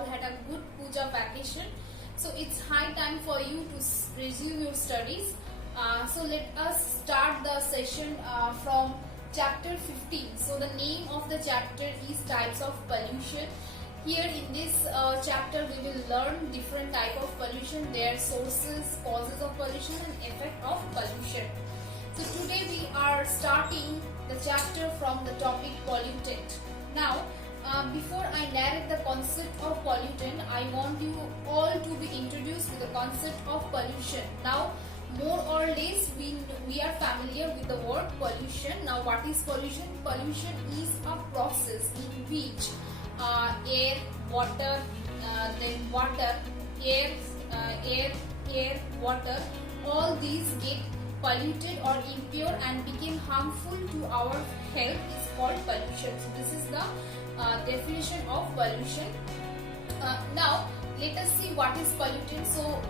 all had a good puja vacation. So it's high time for you to resume your studies. So let us start the session from chapter 15. So the name of the chapter is types of pollution. Here in this chapter we will learn different type of pollution, their sources, causes of pollution and effect of pollution. So today we are starting the chapter from the topic pollutant. Now before I narrate the concept of pollutant, I want you all to be introduced to the concept of pollution. Now more or less we are familiar with the word pollution. Now what is pollution? Pollution is a process in which air, water, then water, air, water, all these get polluted or impure and became harmful to our health is called pollution. So this is the definition of pollution. Now let us see what is pollutant. So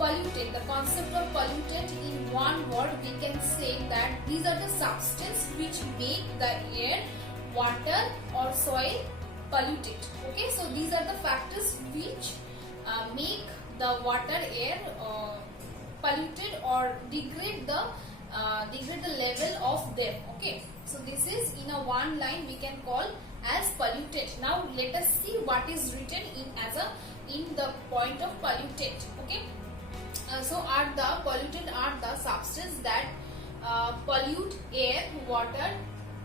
pollutant, the concept of pollutant in one word we can say that these are the substances which make the air, water or soil polluted. Okay, so these are the factors which make the water, air polluted or degrade the level of them. Okay, so this is in a one line we can call as pollutant. Now let us see what is written in the point of pollutant. Okay, so pollutant are the substances that pollute air, water,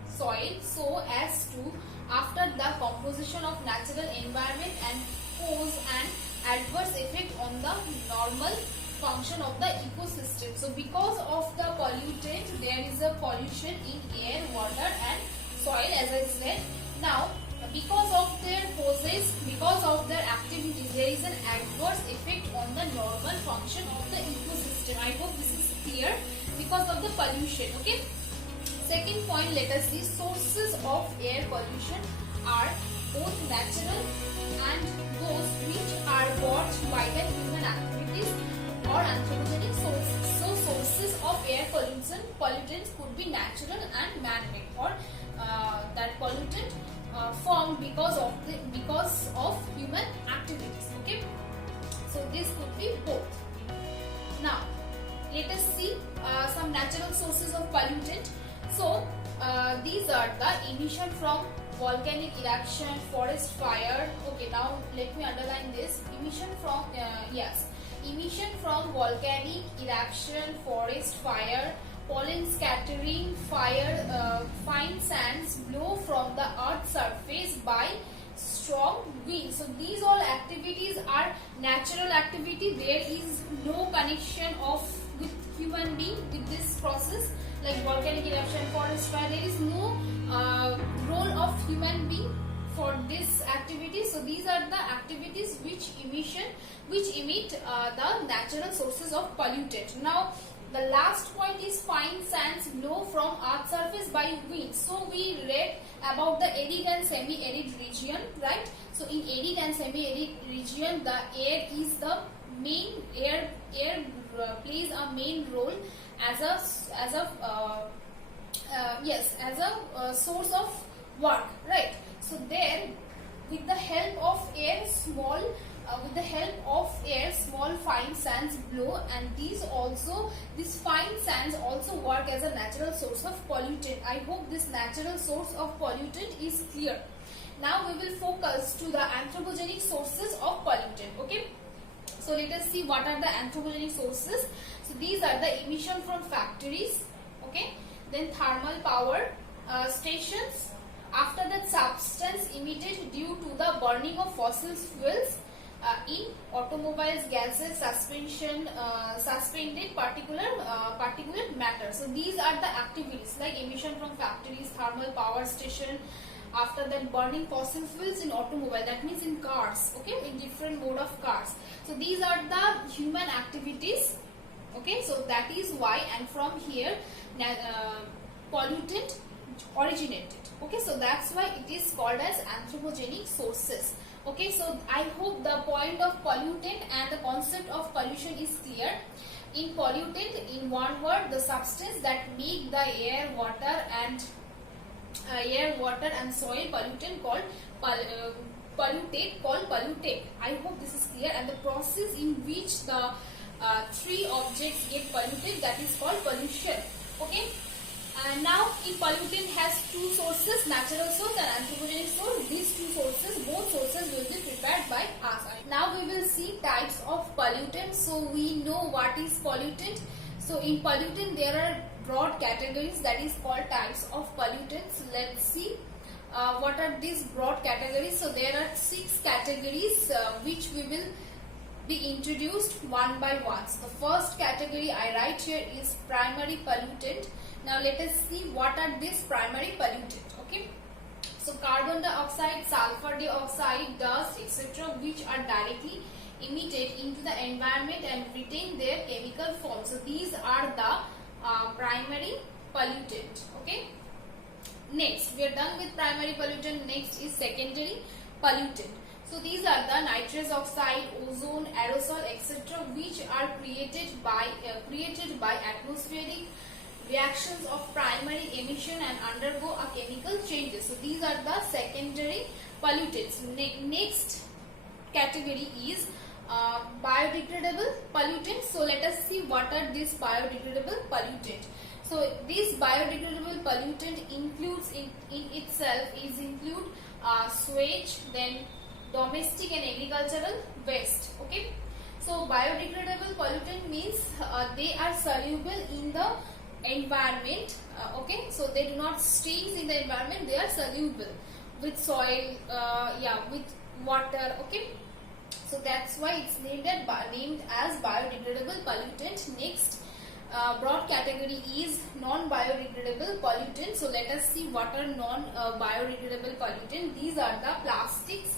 soil so as to after the composition of natural environment and cause an adverse effect on the normal function of the ecosystem. So because of the pollutant there is a pollution in air, water and soil, as I said. Now because of their causes, because of their activities, there is an adverse effect on the normal function of the ecosystem. I hope this is clear. Because of the pollution. Okay, second point, let us see sources of air pollution are both natural and those which are brought by the human activities or anthropogenic sources. So sources of air pollutants could be natural and man-made, or that pollutant formed because of human activities. Okay, so this could be both. Now let us see some natural sources of pollutant. So these are the emission from volcanic eruption, forest fire. Okay, now let me underline this. Emission from volcanic eruption, forest fire, pollen scattering, fine sands blow from the earth's surface by strong winds. So these all activities are natural activity. There is no connection with human being with this process, like volcanic eruption, forest fire. There is no role of human being for this activity. So these are the activities which emit the natural sources of pollutant. Now the last point is fine sands blow from earth's surface by wind. So we read about the arid and semi-arid region, right? So in arid and semi-arid region the air is the main air plays a main role as a source of work, right? So there with the help of air small fine sands blow, and these fine sands also work as a natural source of pollutant. I hope this natural source of pollutant is clear. Now we will focus to the anthropogenic sources of pollutant. Okay, so let us see what are the anthropogenic sources. So these are the emission from factories. Okay, then thermal power stations. After that, substance emitted due to the burning of fossil fuels in automobiles, gases, suspended particulate matter. So these are the activities like emission from factories, thermal power station. After that, burning fossil fuels in automobile, that means in cars. Okay, in different mode of cars. So these are the human activities. Okay, so that is why, and from here pollutant originated. Okay, so that's why it is called as anthropogenic sources. Okay, so I hope the point of pollutant and the concept of pollution is clear. In pollutant, in one word, the substance that make the air, water and soil pollutant called polluted called polluted. I hope this is clear. And the process in which the three objects get polluted, that is called pollution. Okay. And now, in pollutant has two sources, natural source and anthropogenic source. These two sources, both sources will be prepared by us. Now we will see types of pollutant. So we know what is pollutant. So in pollutant there are broad categories, that is called types of pollutants. Let's see what are these broad categories. So there are 6 categories which we will be introduced one by one. So the first category I write here is primary pollutant. Now let us see what are these primary pollutants. Okay. So carbon dioxide, sulfur dioxide, dust, etc., which are directly emitted into the environment and retain their chemical form. So these are the primary pollutant. Okay. Next, we are done with primary pollutant. Next is secondary pollutant. So these are the nitrous oxide, ozone, aerosol, etc., which are created by atmospheric reactions of primary emission and undergo a chemical changes. So these are the secondary pollutants. Next category is biodegradable pollutants. So let us see what are these biodegradable pollutants. So this biodegradable pollutant includes in itself include sewage, then domestic and agricultural waste. Okay. So biodegradable pollutant means they are soluble in the environment. Okay, so they do not stay in the environment, they are soluble with soil, with water. Okay, so that's why it's named as biodegradable pollutant. Next broad category is non-biodegradable pollutant. So let us see what are non-biodegradable pollutant. These are the plastics,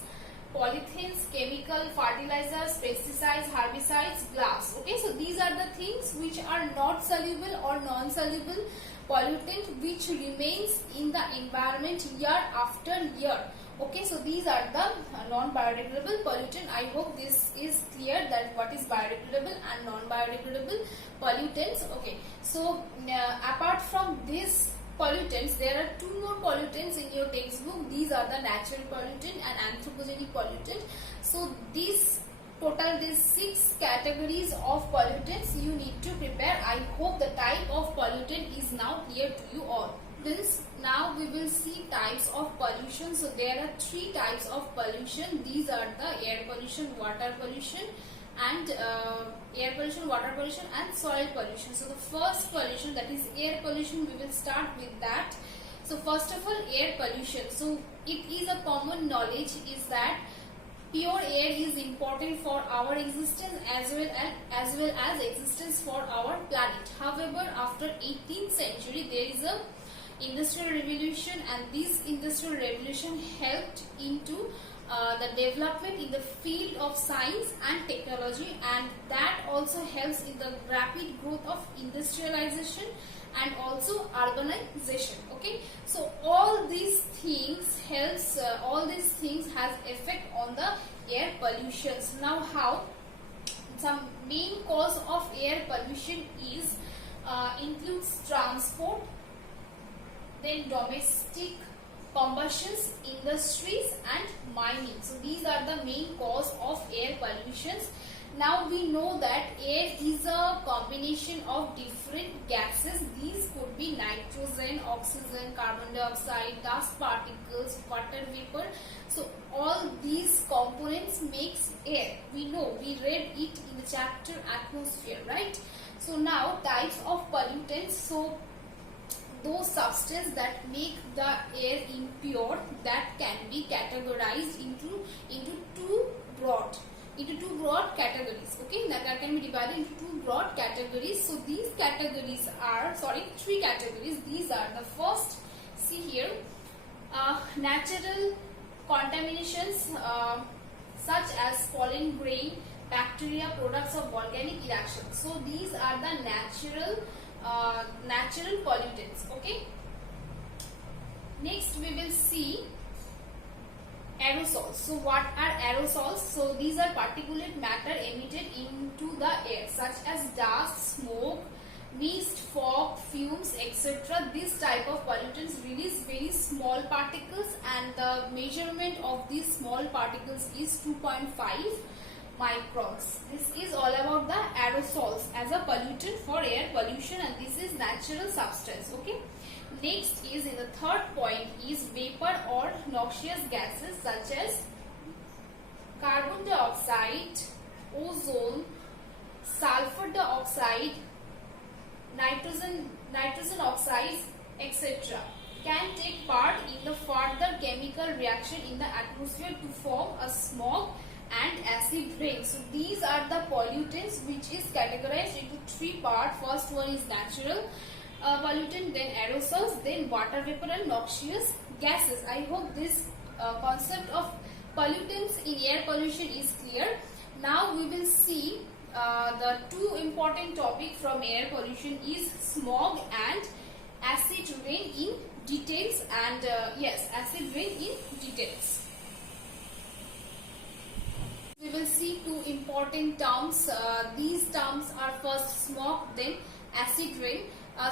polythenes, chemical, fertilizers, pesticides, herbicides, glass. Okay, so these are the things which are not soluble or non-soluble pollutant which remains in the environment year after year. Okay, so these are the non-biodegradable pollutant. I hope this is clear that what is biodegradable and non-biodegradable pollutants. Okay, so apart from this pollutants, there are 2 more pollutants in your textbook. These are the natural pollutant and anthropogenic pollutant. So these 6 categories of pollutants you need to prepare. I hope the type of pollutant is now clear to you all. Now we will see types of pollution. So there are 3 types of pollution. These are the air pollution, water pollution, and water pollution and soil pollution. So the first pollution, that is air pollution, we will start with that. So first of all, air pollution. So it is a common knowledge is that pure air is important for our existence as well as existence for our planet. However, after 18th century there is a industrial revolution, and this industrial revolution helped into the development in the field of science and technology, and that also helps in the rapid growth of industrialization and also urbanization. Okay, so all these things has effect on the air pollution. Now how? Some main cause of air pollution is includes transport, then domestic combustions, industries and mining. So these are the main cause of air pollutions. Now we know that air is a combination of different gases. These could be nitrogen, oxygen, carbon dioxide, dust particles, water vapor. So all these components makes air. We know, we read it in the chapter atmosphere, right? So now types of pollutants. So those substances that make the air impure, that can be categorized into two broad categories. Okay, that can be divided into 2 broad categories. So these categories are 3 categories. These are the first, see here, natural contaminations such as pollen, grain, bacteria, products of volcanic eruption. So these are the natural pollutants. Okay, next we will see aerosols. So what are aerosols? So these are particulate matter emitted into the air such as dust, smoke, mist, fog, fumes, etc. This type of pollutants release very small particles, and the measurement of these small particles is 2.5 microns. This is all about the aerosols as a pollutant for air pollution, and this is natural substance. Okay. Next is, in the third point, is vapor or noxious gases such as carbon dioxide, ozone, sulfur dioxide, nitrogen oxides, etc. can take part in the further chemical reaction in the atmosphere to form a smog and acid rain. So these are the pollutants which is categorized into three parts. First one is natural pollutant, then aerosols, then water vapor and noxious gases. I hope this concept of pollutants in air pollution is clear. Now we will see the two important topic from air pollution is smog and acid rain in details, and yes, acid rain in details. We will see two important terms. These terms are first smog, then acid rain.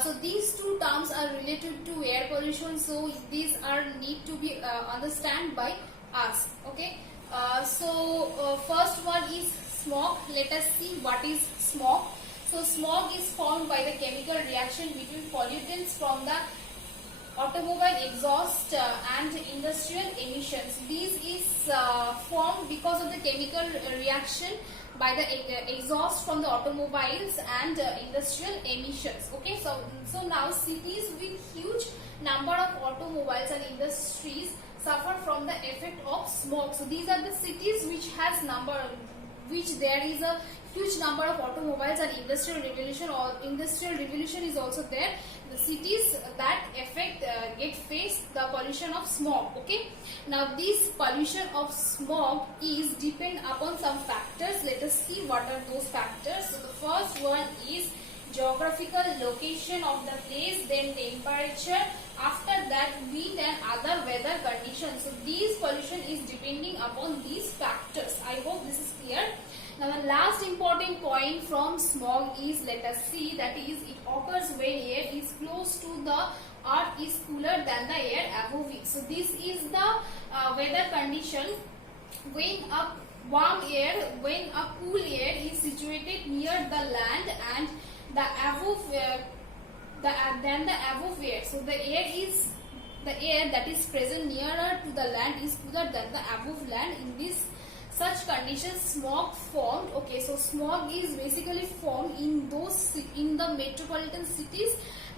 So these two terms are related to air pollution, so these are need to be understand by us. Okay. First one is smog. Let us see what is smog. So smog is formed by the chemical reaction between pollutants from the automobile exhaust and industrial emissions. This is formed because of the chemical reaction by the exhaust from the automobiles and industrial emissions. Okay, so now cities with huge number of automobiles and industries suffer from the effect of smog. So these are the cities which there is a huge number of automobiles and industrial revolution is also there. The cities that face the pollution of smog. Okay, now this pollution of smog is depend upon some factors. Let us see what are those factors. So the first one is geographical location of the place, then temperature, after that wind and other weather conditions. So these pollution is depending upon these factors. I hope this is clear. Now the last important point from smog is, let us see, that is, it occurs when air is close to the earth is cooler than the air above it. So this is the weather condition when a cool air is situated near the land and the above air. So the air that is present nearer to the land is cooler than the above land. In such conditions, smog formed. Okay, so smog is basically formed in the metropolitan cities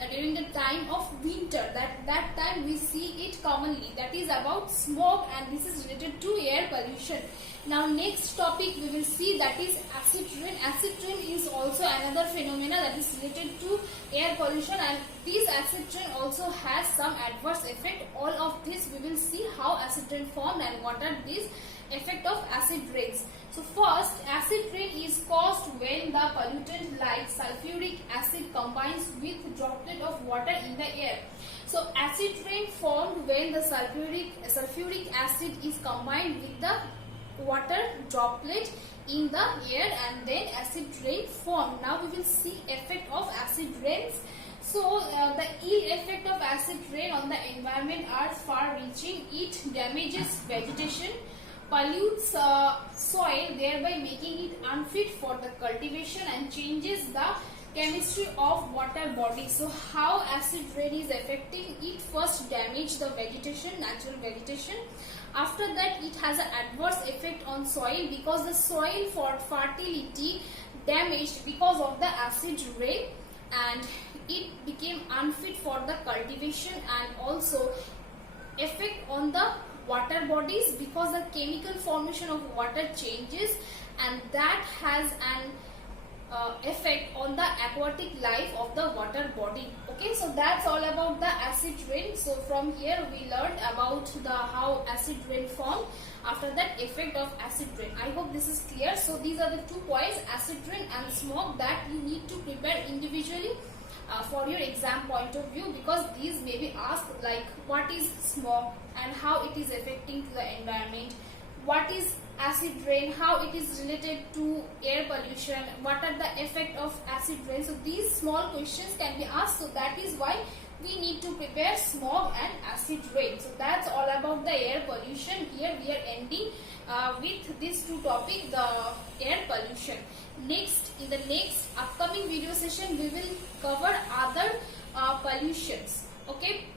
during the time of winter. That time we see it commonly. That is about smog, and this is related to air pollution. Now next topic we will see, that is acid rain. Acid rain is also another phenomena that is related to air pollution, and this acid rain also has some adverse effect. All of this we will see how acid rain formed and what are these effect of acid rains. So first, acid rain is caused when the pollutant like sulfuric acid combines with droplet of water in the air. So acid rain formed when the sulfuric acid is combined with the water droplet in the air, and then acid rain formed. Now we will see effect of acid rains. So the ill effect of acid rain on the environment are far-reaching. It damages vegetation, pollutes soil, thereby making it unfit for the cultivation, and changes the chemistry of water bodies. So how acid rain is affecting it? First, damage the vegetation, natural vegetation. After that, it has an adverse effect on soil because the soil for fertility damaged because of the acid rain, and it became unfit for the cultivation, and also effect on the water bodies because the chemical formation of water changes, and that has an effect on the aquatic life of the water body. Okay, so that's all about the acid rain. So from here we learned about how acid rain formed. After that, effect of acid rain. I hope this is clear. So these are the 2 points, acid rain and smog, that you need to prepare individually for your exam point of view, because these may be asked, like what is smog and how it is affecting to the environment, what is acid rain, how it is related to air pollution, what are the effect of acid rain. So these small questions can be asked. So that is why we need to prepare smog and acid rain. So that's all about the air pollution. Here we are ending with these two topics, the air pollution. Next, in the next upcoming video session, we will cover other pollutions. Okay.